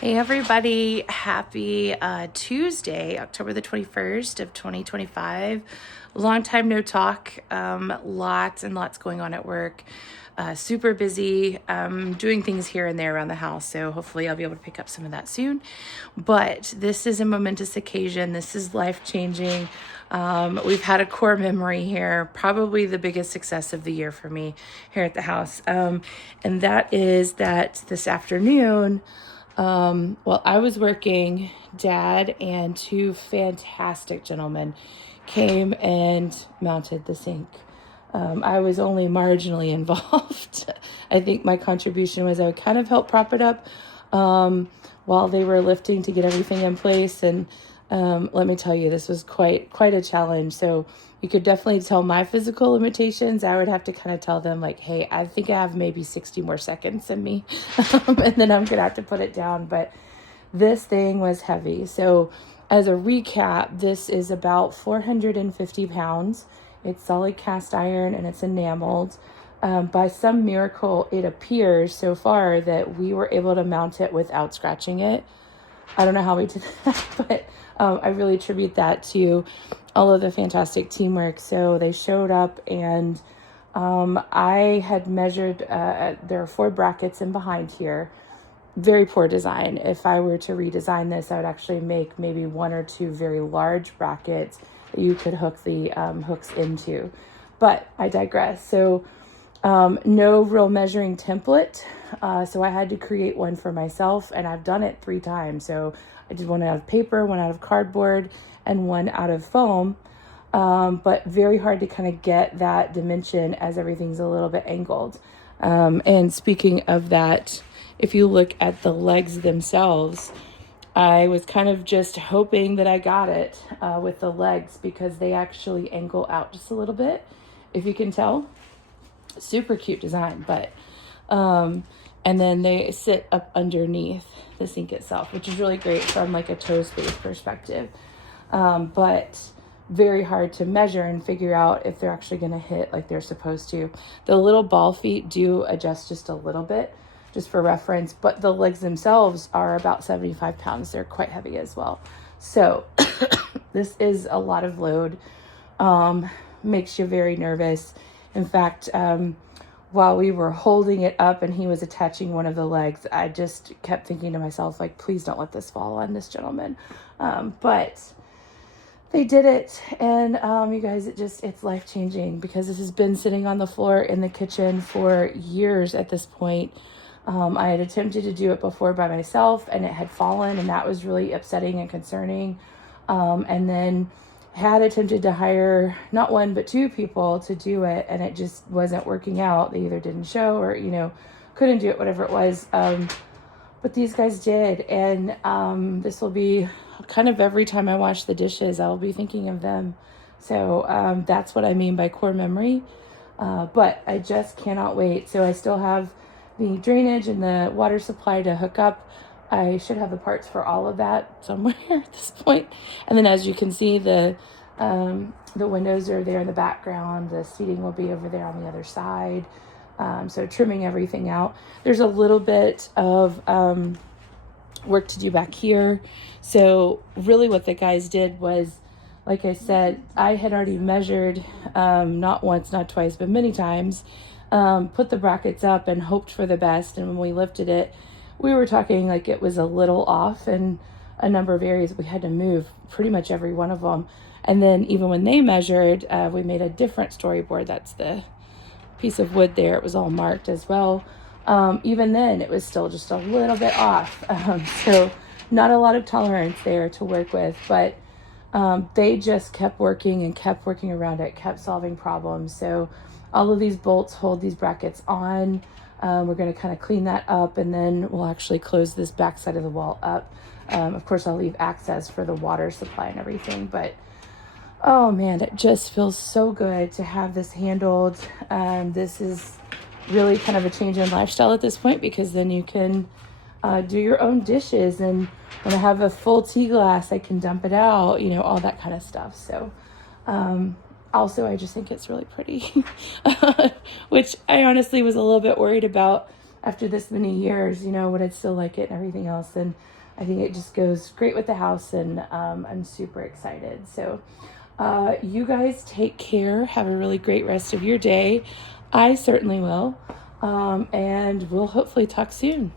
Hey everybody, happy Tuesday, October the 21st of 2025. Long time no talk, lots and lots going on at work. Super busy, doing things here and there around the house, so hopefully I'll be able to pick up some of that soon. But this is a momentous occasion. This is life-changing. We've had a core memory here, probably the biggest success of the year for me here at the house. And that is that this afternoon, while I was working, Dad and two fantastic gentlemen came and mounted the sink. I was only marginally involved. I think my contribution was I would kind of help prop it up while they were lifting to get everything in place. And let me tell you, this was quite a challenge. So you could definitely tell my physical limitations. I would have to kind of tell them like, hey, I think I have maybe 60 more seconds in me. And then I'm going to have to put it down. But this thing was heavy. So as a recap, this is about 450 pounds. It's solid cast iron and it's enameled. By some miracle, it appears so far that we were able to mount it without scratching it. I don't know how we did that, but I really attribute that to all of the fantastic teamwork. So they showed up and I had measured, there are 4 brackets in behind here. Very poor design. If I were to redesign this, I would actually make maybe 1 or 2 very large brackets that you could hook the hooks into. But I digress. So no real measuring template. So I had to create one for myself, and I've done it 3 times. So I did one out of paper, one out of cardboard, and one out of foam. But very hard to kind of get that dimension as everything's a little bit angled. And speaking of that, if you look at the legs themselves, I was kind of just hoping that I got it with the legs because they actually angle out just a little bit, if you can tell. Super cute design, but and then they sit up underneath the sink itself, which is really great from like a toe space perspective, but very hard to measure and figure out if they're actually going to hit like they're supposed to. The little ball feet do adjust just a little bit, just for reference, but the legs themselves are about 75 pounds. They're quite heavy as well. So this is a lot of load, makes you very nervous. In fact, while we were holding it up and he was attaching one of the legs, I just kept thinking to myself, like, please don't let this fall on this gentleman. But they did it. And you guys, it's life-changing because this has been sitting on the floor in the kitchen for years at this point. I had attempted to do it before by myself and it had fallen, and that was really upsetting and concerning. And then had attempted to hire not 1 but 2 people to do it, and it just wasn't working out. They either didn't show or couldn't do it, whatever it was. But these guys did, and this will be kind of every time I wash the dishes, I'll be thinking of them. So that's what I mean by core memory. But I just cannot wait. So I still have the drainage and the water supply to hook up. I should have the parts for all of that somewhere at this point. And then as you can see, the windows are there in the background. The seating will be over there on the other side. So trimming everything out. There's a little bit of work to do back here. So really what the guys did was, like I said, I had already measured, not once, not twice, but many times, put the brackets up and hoped for the best. And when we lifted it, we were talking like it was a little off in a number of areas. We had to move pretty much every one of them. And then even when they measured, we made a different storyboard. That's the piece of wood there. It was all marked as well. Even then, it was still just a little bit off. So not a lot of tolerance there to work with, but they just kept working and kept working around it, kept solving problems. So all of these bolts hold these brackets on. We're going to kind of clean that up, and then we'll actually close this back side of the wall up. Of course, I'll leave access for the water supply and everything, but oh man, it just feels so good to have this handled. This is really kind of a change in lifestyle at this point, because then you can do your own dishes, and when I have a full tea glass, I can dump it out, all that kind of stuff. So also, I just think it's really pretty, which I honestly was a little bit worried about. after this many years, you know, would I still like it and everything else. And I think it just goes great with the house, and I'm super excited. So you guys take care. Have a really great rest of your day. I certainly will. And we'll hopefully talk soon.